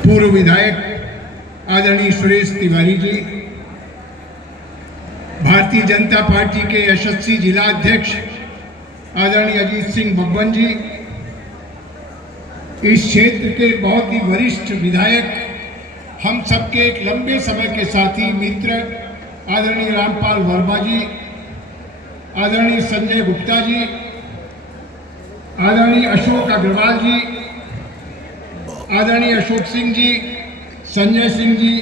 पूर्व विधायक आदरणीय सुरेश तिवारी जी, भारतीय जनता पार्टी के यशस्वी जिला अध्यक्ष आदरणीय अजीत सिंह बब्बन जी, इस क्षेत्र के बहुत ही वरिष्ठ विधायक, हम सबके एक लंबे समय के साथी मित्र आदरणीय रामपाल वर्मा जी, आदरणीय संजय गुप्ता जी, आदरणीय अशोक अग्रवाल जी, आदरणीय अशोक सिंह जी, संजय सिंह जी,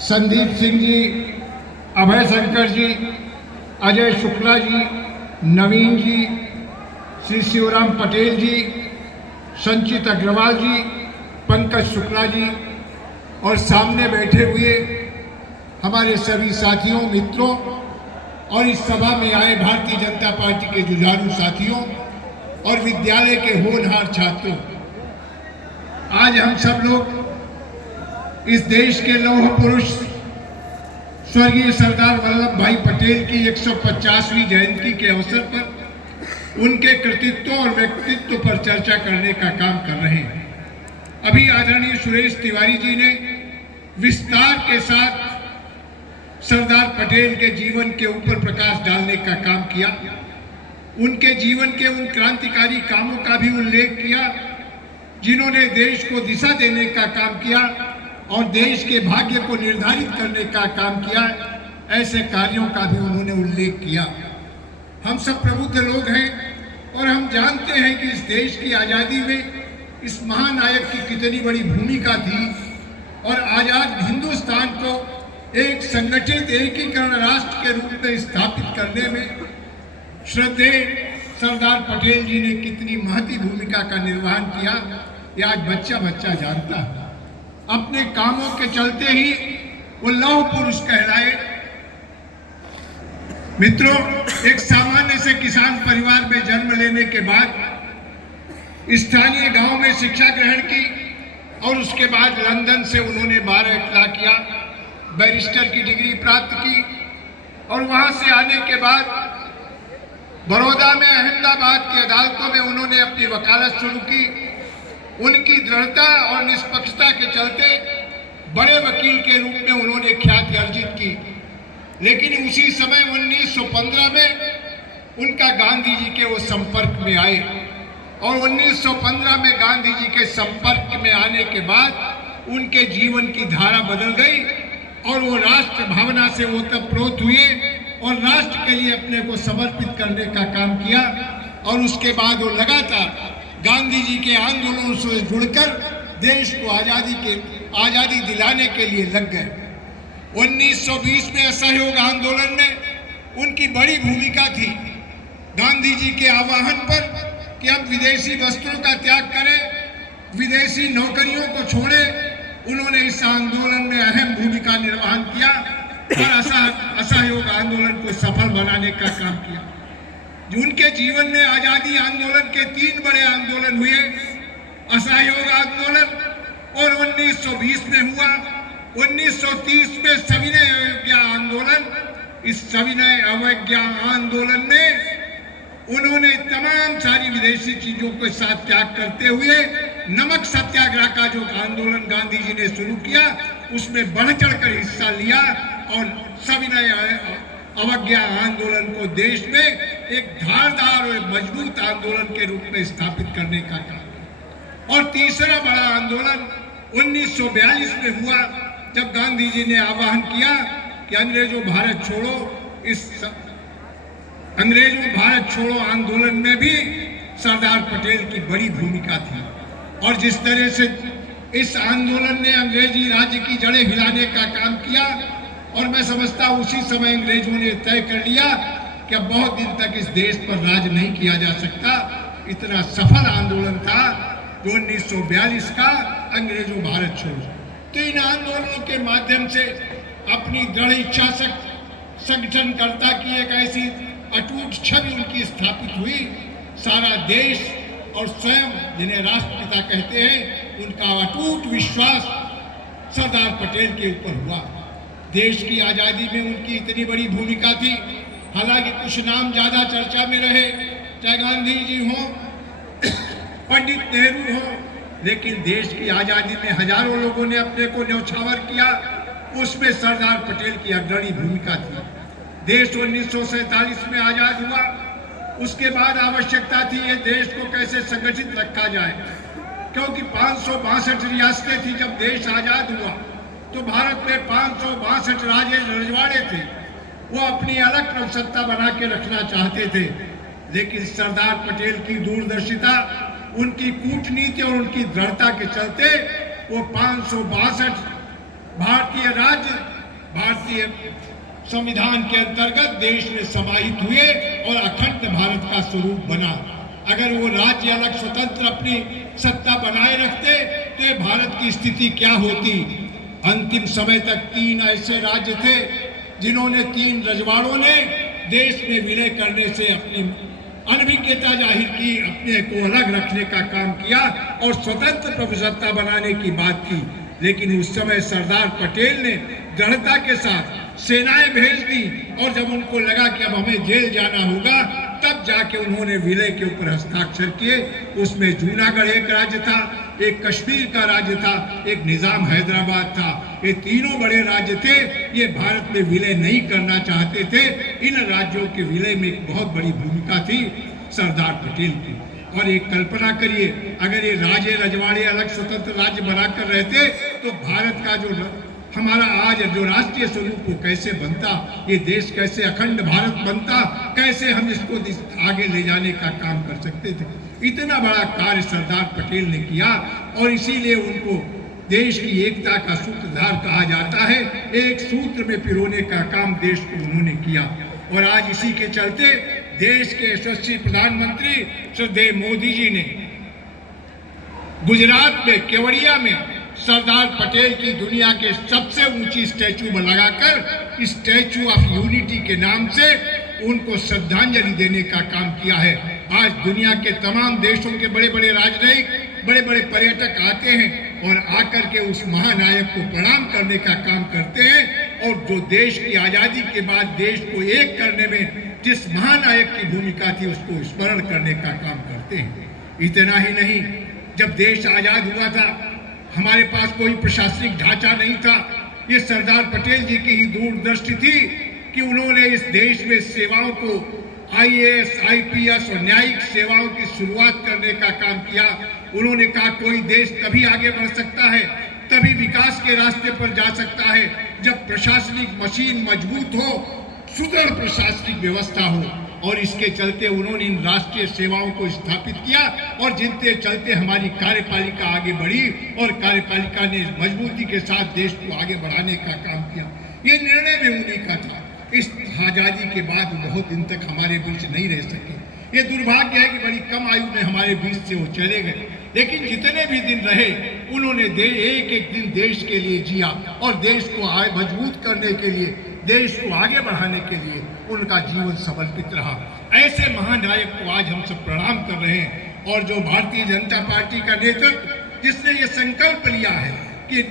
संदीप सिंह जी, अभय शंकर जी, अजय शुक्ला जी, नवीन जी, श्री शिवराम पटेल जी, संचित अग्रवाल जी, पंकज शुक्ला जी और सामने बैठे हुए हमारे सभी साथियों, मित्रों और इस सभा में आए भारतीय जनता पार्टी के जुझारू साथियों और विद्यालय के होनहार छात्रों, आज हम सब लोग इस देश के लौह पुरुष स्वर्गीय सरदार वल्लभ भाई पटेल की 150वीं जयंती के अवसर पर उनके कृतित्व और व्यक्तित्व पर चर्चा करने का काम कर रहे हैं। अभी आदरणीय सुरेश तिवारी जी ने विस्तार के साथ सरदार पटेल के जीवन के ऊपर प्रकाश डालने का काम किया, उनके जीवन के उन क्रांतिकारी कामों का भी उल्लेख किया जिन्होंने देश को दिशा देने का काम किया और देश के भाग्य को निर्धारित करने का काम किया। ऐसे कार्यों का भी उन्होंने उल्लेख किया। हम सब प्रबुद्ध लोग हैं और हम जानते हैं कि इस देश की आज़ादी में इस महानायक की कितनी बड़ी भूमिका थी और आज़ाद हिंदुस्तान को एक संगठित एकीकरण राष्ट्र के रूप में स्थापित करने में श्रद्धेय सरदार पटेल जी ने कितनी महती भूमिका का निर्वहन किया, ये आज बच्चा बच्चा जानता है। अपने कामों के चलते ही वो लौह पुरुष कहलाए। मित्रों, एक सामान्य से किसान परिवार में जन्म लेने के बाद स्थानीय गांव में शिक्षा ग्रहण की और उसके बाद लंदन से उन्होंने 12 इकला किया, बैरिस्टर की डिग्री प्राप्त की और वहां से आने के बाद बड़ौदा में अहमदाबाद की अदालतों में उन्होंने अपनी वकालत शुरू की। उनकी दृढ़ता और निष्पक्षता के चलते बड़े वकील के रूप में उन्होंने ख्याति अर्जित की। लेकिन उसी समय 1915 में उनका गांधी जी के वो संपर्क में आए और 1915 में गांधी जी के संपर्क में आने के बाद उनके जीवन की धारा बदल गई और वो राष्ट्र भावना से ओतप्रोत हुए और राष्ट्र के लिए अपने को समर्पित करने का काम किया और उसके बाद वो लगातार गांधी जी के आंदोलनों से जुड़कर देश को आज़ादी दिलाने के लिए लग गए। 1920 में असहयोग आंदोलन में उनकी बड़ी भूमिका थी। गांधी जी के आह्वान पर कि हम विदेशी वस्त्रों का त्याग करें, विदेशी नौकरियों को छोड़ें, उन्होंने इस आंदोलन में अहम भूमिका निर्वहन किया और असहयोग आंदोलन को सफल बनाने का काम किया। उनके जीवन में आज़ादी आंदोलन के 3 बड़े आंदोलन हुए, असहयोग आंदोलन और 1920 में हुआ। 1930 में सविनय अवज्ञा आंदोलन। इस सविनय अवज्ञा आंदोलन में उन्होंने तमाम सारी विदेशी चीजों के साथ त्याग करते हुए नमक सत्याग्रह का जो आंदोलन गांधी जी ने शुरू किया उसमें बढ़ चढ़कर हिस्सा लिया और सविनय अवज्ञा आंदोलन को देश में एक धारदार और मजबूत आंदोलन के रूप में स्थापित करने का काम। और तीसरा बड़ा आंदोलन 1942 में हुआ जब गांधी जी ने आह्वान किया कि अंग्रेजों भारत छोड़ो। इस अंग्रेजों भारत छोड़ो आंदोलन में भी सरदार पटेल की बड़ी भूमिका थी और जिस तरह से इस आंदोलन ने अंग्रेजी राज्य की जड़ें हिलाने का काम किया और मैं समझता हूं उसी समय अंग्रेजों ने तय कर लिया कि अब बहुत दिन तक इस देश पर राज नहीं किया जा सकता। इतना सफल आंदोलन था जो 1942 का अंग्रेजों भारत छोड़ो। तो इन आंदोलनों के माध्यम से अपनी दृढ़ इच्छा संगठनकर्ता की एक ऐसी अटूट छवि उनकी स्थापित हुई। सारा देश और स्वयं जिन्हें राष्ट्रपिता कहते हैं उनका अटूट विश्वास सरदार पटेल के ऊपर हुआ। देश की आज़ादी में उनकी इतनी बड़ी भूमिका थी। हालांकि कुछ नाम ज़्यादा चर्चा में रहे, चाहे गांधी जी हों, पंडित नेहरू हों, लेकिन देश की आजादी में हजारों लोगों ने अपने को न्यौछावर किया, उसमें सरदार पटेल की अग्रणी भूमिका थी। देश 1947 में आजाद हुआ, उसके बाद आवश्यकता थी ये देश को कैसे संगठित रखा जाए, क्योंकि 562 रियासतें थी। जब देश आजाद हुआ तो भारत में 562 राजे रजवाड़े थे, वो अपनी अलग प्रभुसत्ता बना के रखना चाहते थे। लेकिन सरदार पटेल की दूरदर्शिता, उनकी कूटनीति और उनकी दृढ़ता के चलते वो 562 भारतीय राज्य भारतीय संविधान के अंतर्गत देश में समाहित हुए और अखंड भारत का स्वरूप बना। अगर वो राज्य अलग स्वतंत्र अपनी सत्ता बनाए रखते तो ये भारत की स्थिति क्या होती। अंतिम समय तक 3 ऐसे राज्य थे जिन्होंने 3 रजवाड़ों ने देश में विलय करने से अपनी अनभिज्ञता जाहिर की, अपने को अलग रखने का काम किया और स्वतंत्र प्रभुसत्ता बनाने की बात की। लेकिन उस समय सरदार पटेल ने दृढ़ता के साथ सेनाएं भेज दी और जब उनको लगा कि अब हमें जेल जाना होगा, तब जाके उन्होंने विलय के ऊपर हस्ताक्षर किए। उसमें जूनागढ़ एक राज्य था, एक कश्मीर का राज्य था, एक निजाम हैदराबाद था। ये तीनों बड़े राज्य थे, ये भारत में विलय नहीं करना चाहते थे। इन राज्यों के विलय में एक बहुत बड़ी भूमिका थी सरदार पटेल की। और एक कल्पना करिए, अगर ये राजे रजवाड़े अलग स्वतंत्र राज्य बनाकर रहते तो भारत का जो हमारा आज जो राष्ट्रीय स्वरूप वो कैसे बनता, ये देश कैसे अखंड भारत बनता, कैसे हम इसको आगे ले जाने का काम कर सकते थे। इतना बड़ा कार्य सरदार पटेल ने किया और इसीलिए उनको देश की एकता का सूत्रधार कहा जाता है। एक सूत्र में पिरोने का काम देश को उन्होंने किया और आज इसी के चलते देश के यशस्वी प्रधानमंत्री श्रद्धेय मोदी जी ने गुजरात में केवड़िया में सरदार पटेल की दुनिया के सबसे ऊंची स्टैचू लगाकर स्टैचू ऑफ यूनिटी के नाम से उनको श्रद्धांजलि देने का काम किया है। आज दुनिया के तमाम देशों के बड़े बड़े राजनयिक, बड़े बड़े पर्यटक आते हैं और आकर के उस महानायक को प्रणाम करने का काम करते हैं और जो देश की आजादी के बाद देश को एक करने में जिस महानायक की भूमिका थी उसको स्मरण करने का काम करते हैं। इतना ही नहीं, जब देश आजाद हुआ था हमारे पास कोई प्रशासनिक ढांचा नहीं था। ये सरदार पटेल जी की ही दूरदृष्टि थी कि उन्होंने इस देश में सेवाओं को IAS, IPS और न्यायिक सेवाओं की शुरुआत करने का काम किया। उन्होंने कहा कोई देश तभी आगे बढ़ सकता है, तभी विकास के रास्ते पर जा सकता है जब प्रशासनिक मशीन मजबूत हो, सुदृढ़ प्रशासनिक व्यवस्था हो। और इसके चलते उन्होंने इन राष्ट्रीय सेवाओं को स्थापित किया और जिनके चलते हमारी कार्यपालिका आगे बढ़ी और कार्यपालिका ने मजबूती के साथ देश को आगे बढ़ाने का काम किया। ये निर्णय भी उन्हीं का था। इस आजादी के बाद बहुत दिन तक हमारे बीच नहीं रह सके। ये दुर्भाग्य है कि बड़ी कम आयु में हमारे बीच से वो चले गए, लेकिन जितने भी दिन रहे उन्होंने एक एक दिन देश के लिए जिया और देश को मजबूत करने के लिए, देश को आगे बढ़ाने के लिए उनका जीवन समर्पित रहा। ऐसे महानायक को आज हम सब प्रणाम कर रहे हैं। और जो भारतीय जनता पार्टी का नेतृत्व जिसने ये संकल्प लिया है कि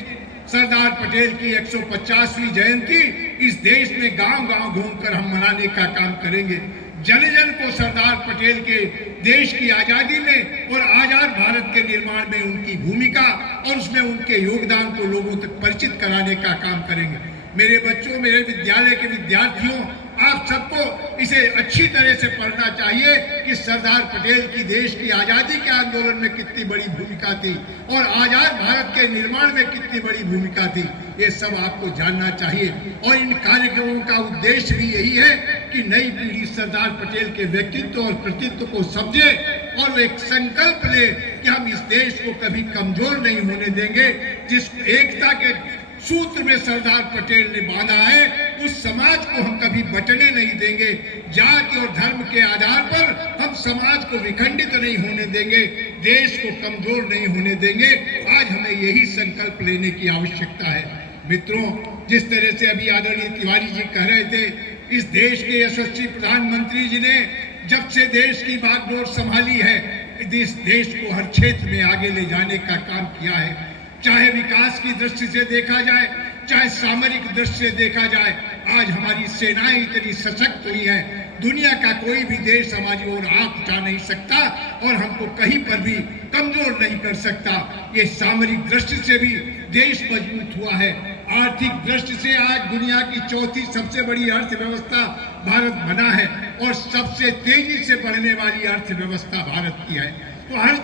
सरदार पटेल की 150वीं जयंती इस देश में गांव-गांव घूमकर हम मनाने का काम करेंगे। जन जन को सरदार पटेल के देश की आजादी में और आजाद भारत के निर्माण में उनकी भूमिका और उसमें उनके योगदान को लोगों तक परिचित कराने का काम करेंगे। मेरे बच्चों, मेरे विद्यालय के विद्यार्थियों, आप सबको इसे अच्छी तरह से पढ़ना चाहिए कि सरदार पटेल की देश की आजादी के आंदोलन में कितनी बड़ी भूमिका थी और आजाद भारत के निर्माण में कितनी बड़ी भूमिका थी। ये सब आपको जानना चाहिए और इन कार्यक्रमों का उद्देश्य भी यही है कि नई पीढ़ी सरदार पटेल के व्यक्तित्व और कृतित्व को समझे और एक संकल्प ले कि हम इस देश को कभी कमजोर नहीं होने देंगे। जिस एकता के सूत्र में सरदार पटेल ने बांधा है, उस समाज को हम कभी बंटने नहीं देंगे। जाति और धर्म के आधार पर हम समाज को विखंडित नहीं होने देंगे, देश को कमजोर नहीं होने देंगे। आज हमें यही संकल्प लेने की आवश्यकता है। मित्रों, जिस तरह से अभी आदरणीय तिवारी जी कह रहे थे, इस देश के यशस्वी प्रधानमंत्री जी ने जब से देश की बागडोर संभाली है, इस देश को हर क्षेत्र में आगे ले जाने का काम किया है। चाहे विकास की दृष्टि से देखा जाए, चाहे सामरिक दृष्टि से देखा जाए, आज हमारी सेनाएं इतनी सशक्त हुई हैं, दुनिया का कोई भी देश हमारी ओर आंख उठा नहीं सकता और हमको कहीं पर भी कमजोर नहीं कर सकता। ये सामरिक दृष्टि से भी देश मजबूत हुआ है। आर्थिक दृष्टि से आज दुनिया की चौथी सबसे बड़ी अर्थव्यवस्था भारत बना है और सबसे तेजी से बढ़ने वाली अर्थव्यवस्था भारत की है। तो हर